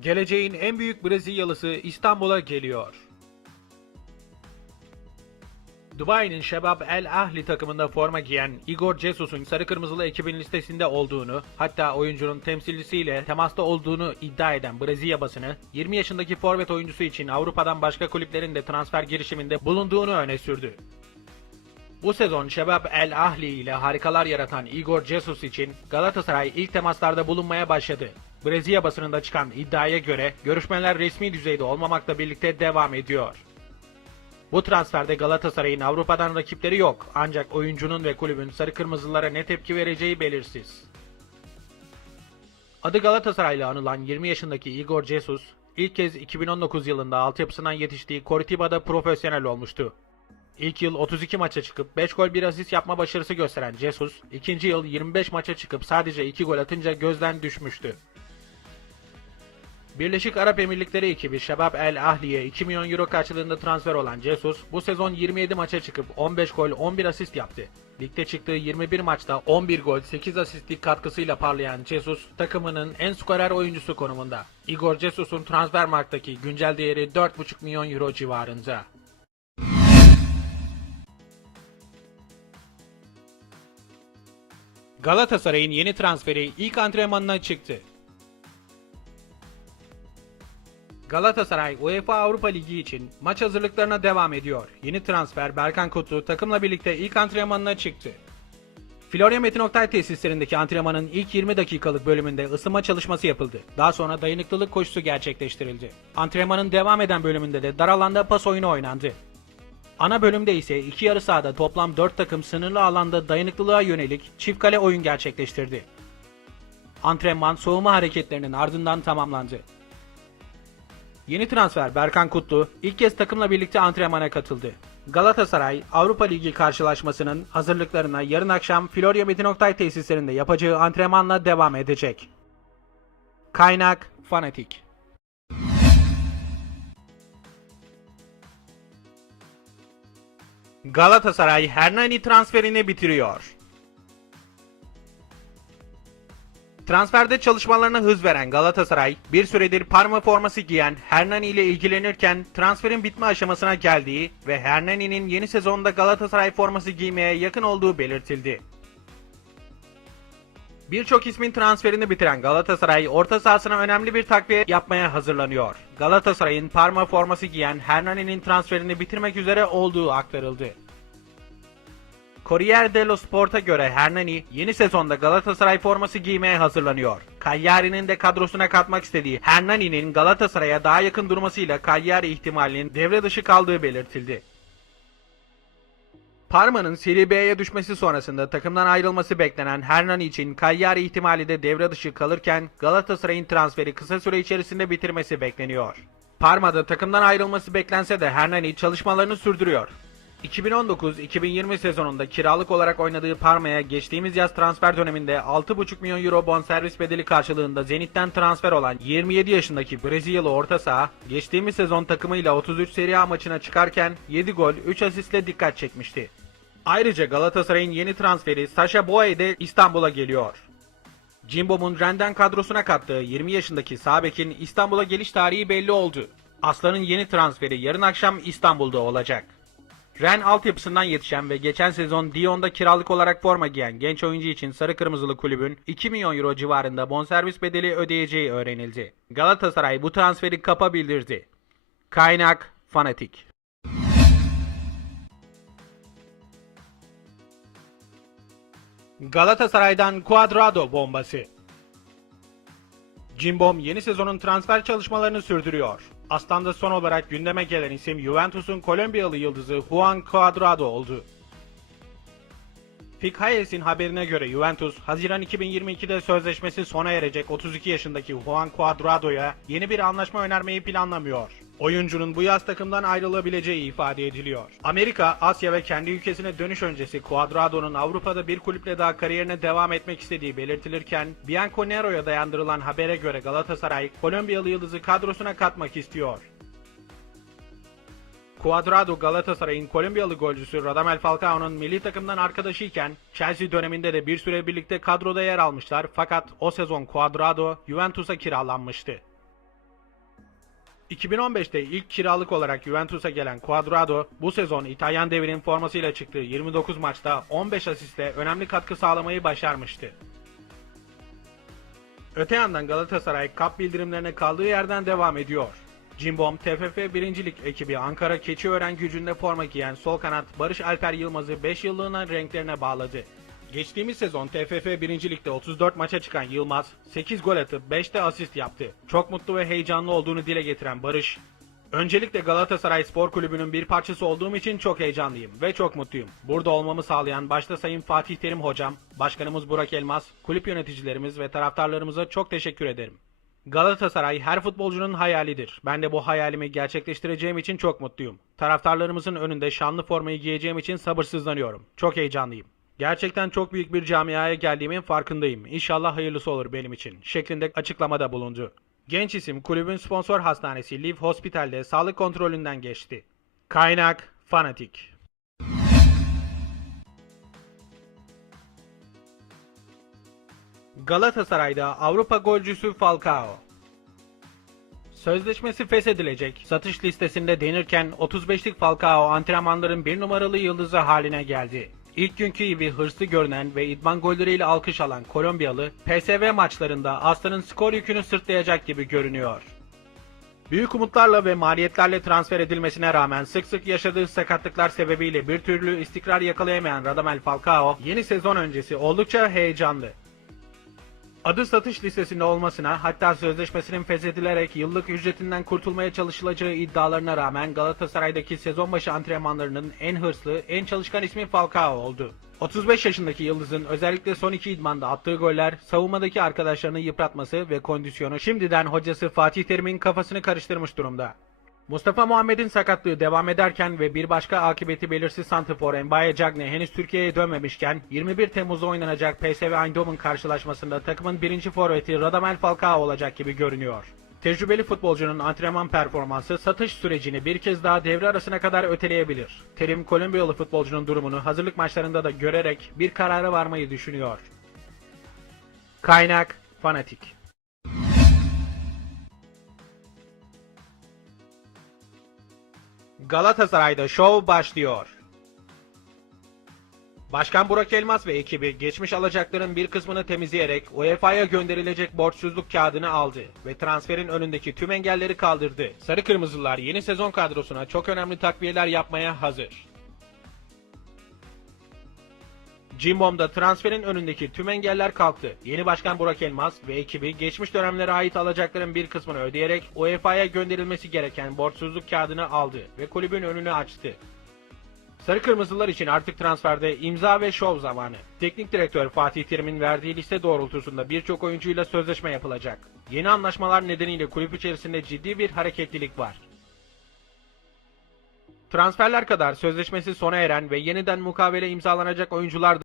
Geleceğin en büyük Brezilyalısı İstanbul'a geliyor. Dubai'nin Şebab El Ahli takımında forma giyen Igor Jesus'un sarı kırmızılı ekibin listesinde olduğunu, hatta oyuncunun temsilcisiyle temasta olduğunu iddia eden Brezilya basını, 20 yaşındaki forvet oyuncusu için Avrupa'dan başka kulüplerin de transfer girişiminde bulunduğunu öne sürdü. Bu sezon Şebab El Ahli ile harikalar yaratan Igor Jesus için Galatasaray ilk temaslarda bulunmaya başladı. Brezilya basınında çıkan iddiaya göre görüşmeler resmi düzeyde olmamakla birlikte devam ediyor. Bu transferde Galatasaray'ın Avrupa'dan rakipleri yok ancak oyuncunun ve kulübün sarı kırmızılara ne tepki vereceği belirsiz. Adı Galatasaray'la anılan 20 yaşındaki Igor Jesus, ilk kez 2019 yılında altyapısından yetiştiği Cortiba'da profesyonel olmuştu. İlk yıl 32 maça çıkıp 5 gol 1 asist yapma başarısı gösteren Jesus, ikinci yıl 25 maça çıkıp sadece 2 gol atınca gözden düşmüştü. Birleşik Arap Emirlikleri ekibi Şebab El Ahli'ye 2 milyon euro karşılığında transfer olan Jesus, bu sezon 27 maça çıkıp 15 gol 11 asist yaptı. Ligde çıktığı 21 maçta 11 gol 8 asistlik katkısıyla parlayan Jesus, takımının en skorer oyuncusu konumunda. Igor Jesus'un Transfermarkt'taki güncel değeri 4,5 milyon euro civarında. Galatasaray'ın yeni transferi ilk antrenmanına çıktı. Galatasaray UEFA Avrupa Ligi için maç hazırlıklarına devam ediyor. Yeni transfer Berkan Kutlu takımla birlikte ilk antrenmanına çıktı. Florya Metin Oktay tesislerindeki antrenmanın ilk 20 dakikalık bölümünde ısınma çalışması yapıldı. Daha sonra dayanıklılık koşusu gerçekleştirildi. Antrenmanın devam eden bölümünde de dar alanda pas oyunu oynandı. Ana bölümde ise iki yarı sahada toplam 4 takım sınırlı alanda dayanıklılığa yönelik çift kale oyun gerçekleştirdi. Antrenman soğuma hareketlerinin ardından tamamlandı. Yeni transfer Berkan Kutlu ilk kez takımla birlikte antrenmana katıldı. Galatasaray Avrupa Ligi karşılaşmasının hazırlıklarına yarın akşam Florya Metin Oktay tesislerinde yapacağı antrenmanla devam edecek. Kaynak Fanatik Galatasaray Hernani transferini bitiriyor. Transferde çalışmalarına hız veren Galatasaray, bir süredir Parma forması giyen Hernani ile ilgilenirken transferin bitme aşamasına geldiği ve Hernani'nin yeni sezonda Galatasaray forması giymeye yakın olduğu belirtildi. Birçok ismin transferini bitiren Galatasaray orta sahasına önemli bir takviye yapmaya hazırlanıyor. Galatasaray'ın Parma forması giyen Hernani'nin transferini bitirmek üzere olduğu aktarıldı. Corriere dello Sport'a göre Hernani yeni sezonda Galatasaray forması giymeye hazırlanıyor. Cagliari'nin de kadrosuna katmak istediği Hernani'nin Galatasaray'a daha yakın durmasıyla Cagliari ihtimalinin devre dışı kaldığı belirtildi. Parma'nın Serie B'ye düşmesi sonrasında takımdan ayrılması beklenen Hernani için Cagliari ihtimali de devre dışı kalırken Galatasaray'ın transferi kısa süre içerisinde bitirmesi bekleniyor. Parma'da takımdan ayrılması beklense de Hernani çalışmalarını sürdürüyor. 2019-2020 sezonunda kiralık olarak oynadığı Parma'ya geçtiğimiz yaz transfer döneminde 6,5 milyon euro bonservis bedeli karşılığında Zenit'ten transfer olan 27 yaşındaki Brezilyalı orta saha, geçtiğimiz sezon takımıyla 33 Serie A maçına çıkarken 7 gol 3 asistle dikkat çekmişti. Ayrıca Galatasaray'ın yeni transferi Sasha Boye de İstanbul'a geliyor. Cimbom'un Ren'den kadrosuna kattığı 20 yaşındaki Sabek'in İstanbul'a geliş tarihi belli oldu. Aslan'ın yeni transferi yarın akşam İstanbul'da olacak. Ren altyapısından yetişen ve geçen sezon Dion'da kiralık olarak forma giyen genç oyuncu için sarı kırmızılı kulübün 2 milyon euro civarında bonservis bedeli ödeyeceği öğrenildi. Galatasaray bu transferi kapa bildirdi. Kaynak Fanatik Galatasaray'dan Cuadrado bombası Cimbom yeni sezonun transfer çalışmalarını sürdürüyor. Aslan'da son olarak gündeme gelen isim Juventus'un Kolombiyalı yıldızı Juan Cuadrado oldu. Fik Hayes'in haberine göre Juventus, Haziran 2022'de sözleşmesi sona erecek 32 yaşındaki Juan Cuadrado'ya yeni bir anlaşma önermeyi planlamıyor. Oyuncunun bu yaz takımdan ayrılabileceği ifade ediliyor. Amerika, Asya ve kendi ülkesine dönüş öncesi Cuadrado'nun Avrupa'da bir kulüple daha kariyerine devam etmek istediği belirtilirken, Bianconero'ya dayandırılan habere göre Galatasaray, Kolombiyalı yıldızı kadrosuna katmak istiyor. Cuadrado Galatasaray'ın Kolombiyalı golcüsü Radamel Falcao'nun milli takımdan arkadaşıyken Chelsea döneminde de bir süre birlikte kadroda yer almışlar fakat o sezon Cuadrado Juventus'a kiralanmıştı. 2015'te ilk kiralık olarak Juventus'a gelen Cuadrado, bu sezon İtalyan devinin formasıyla çıktığı 29 maçta 15 asiste önemli katkı sağlamayı başarmıştı. Öte yandan Galatasaray kap bildirimlerine kaldığı yerden devam ediyor. Cimbom TFF 1. Lig ekibi Ankara Keçiören gücünde forma giyen sol kanat Barış Alper Yılmaz'ı 5 yıllığına renklerine bağladı. Geçtiğimiz sezon TFF 1. Lig'de 34 maça çıkan Yılmaz 8 gol atıp 5'te asist yaptı. Çok mutlu ve heyecanlı olduğunu dile getiren Barış, Öncelikle Galatasaray Spor Kulübü'nün bir parçası olduğum için çok heyecanlıyım ve çok mutluyum. Burada olmamı sağlayan başta Sayın Fatih Terim Hocam, Başkanımız Burak Elmas, kulüp yöneticilerimiz ve taraftarlarımıza çok teşekkür ederim. Galatasaray her futbolcunun hayalidir. Ben de bu hayalimi gerçekleştireceğim için çok mutluyum. Taraftarlarımızın önünde şanlı formayı giyeceğim için sabırsızlanıyorum. Çok heyecanlıyım. Gerçekten çok büyük bir camiaya geldiğimin farkındayım. İnşallah hayırlısı olur benim için. Şeklinde açıklamada bulundu. Genç isim kulübün sponsor hastanesi Live Hospital'de sağlık kontrolünden geçti. Kaynak Fanatik Galatasaray'da Avrupa golcüsü Falcao Sözleşmesi feshedilecek. Satış listesinde denirken 35'lik Falcao antrenmanların bir numaralı yıldızı haline geldi. İlk günkü gibi hırslı görünen ve idman golleriyle alkış alan Kolombiyalı, PSV maçlarında Aslan'ın skor yükünü sırtlayacak gibi görünüyor. Büyük umutlarla ve maliyetlerle transfer edilmesine rağmen sık sık yaşadığı sakatlıklar sebebiyle bir türlü istikrar yakalayamayan Radamel Falcao, yeni sezon öncesi oldukça heyecanlı. Adı satış listesinde olmasına hatta sözleşmesinin feshedilerek yıllık ücretinden kurtulmaya çalışılacağı iddialarına rağmen Galatasaray'daki sezon başı antrenmanlarının en hırslı, en çalışkan ismi Falcao oldu. 35 yaşındaki Yıldız'ın özellikle son iki idmanda attığı goller, savunmadaki arkadaşlarını yıpratması ve kondisyonu şimdiden hocası Fatih Terim'in kafasını karıştırmış durumda. Mustafa Muhammed'in sakatlığı devam ederken ve bir başka akıbeti belirsiz santrfor Mbaye Cagne henüz Türkiye'ye dönmemişken 21 Temmuz'da oynanacak PSV Eindhoven karşılaşmasında takımın birinci forveti Radamel Falcao olacak gibi görünüyor. Tecrübeli futbolcunun antrenman performansı satış sürecini bir kez daha devre arasına kadar öteleyebilir. Terim Kolombiyalı futbolcunun durumunu hazırlık maçlarında da görerek bir karara varmayı düşünüyor. Kaynak Fanatik Galatasaray'da şov başlıyor. Başkan Burak Elmas ve ekibi geçmiş alacakların bir kısmını temizleyerek UEFA'ya gönderilecek borçsuzluk kağıdını aldı ve transferin önündeki tüm engelleri kaldırdı. Sarı Kırmızılar yeni sezon kadrosuna çok önemli takviyeler yapmaya hazır. Cimbom'da transferin önündeki tüm engeller kalktı. Yeni başkan Burak Elmas ve ekibi geçmiş dönemlere ait alacakların bir kısmını ödeyerek UEFA'ya gönderilmesi gereken borçsuzluk kağıdını aldı ve kulübün önünü açtı. Sarı Kırmızılar için artık transferde imza ve şov zamanı. Teknik direktör Fatih Terim'in verdiği liste doğrultusunda birçok oyuncuyla sözleşme yapılacak. Yeni anlaşmalar nedeniyle kulüp içerisinde ciddi bir hareketlilik var. Transferler kadar sözleşmesi sona eren ve yeniden mukavele imzalanacak oyuncular